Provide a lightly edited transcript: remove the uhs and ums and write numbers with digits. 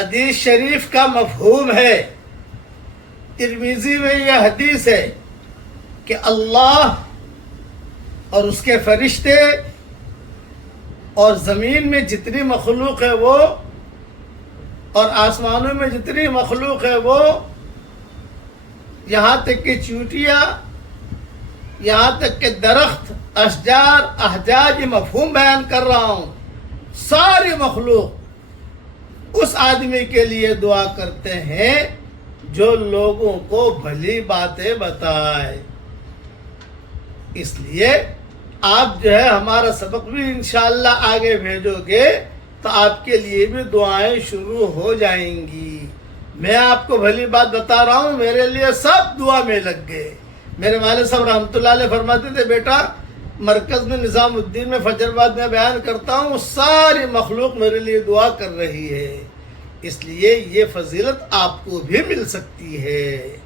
حدیث شریف کا مفہوم ہے، ترمذی میں یہ حدیث ہے کہ اللہ اور اس کے فرشتے اور زمین میں جتنی مخلوق ہے وہ اور آسمانوں میں جتنی مخلوق ہے وہ، یہاں تک کہ چیونٹیاں، یہاں تک کہ درخت، اشجار، احجار، یہ مفہوم بیان کر رہا ہوں، ساری مخلوق اس آدمی کے لیے دعا کرتے ہیں جو لوگوں کو بھلی باتیں بتائے۔ اس لیے آپ جو ہے ہمارا سبق بھی انشاءاللہ آگے بھیجو گے تو آپ کے لیے بھی دعائیں شروع ہو جائیں گی۔ میں آپ کو بھلی بات بتا رہا ہوں، میرے لیے سب دعا میں لگ گئے۔ میرے والد صاحب رحمۃ اللہ علیہ فرماتے تھے، بیٹا مرکز میں نظام الدین میں فجر بعد میں بیان کرتا ہوں، ساری مخلوق میرے لیے دعا کر رہی ہے، اس لیے یہ فضیلت آپ کو بھی مل سکتی ہے۔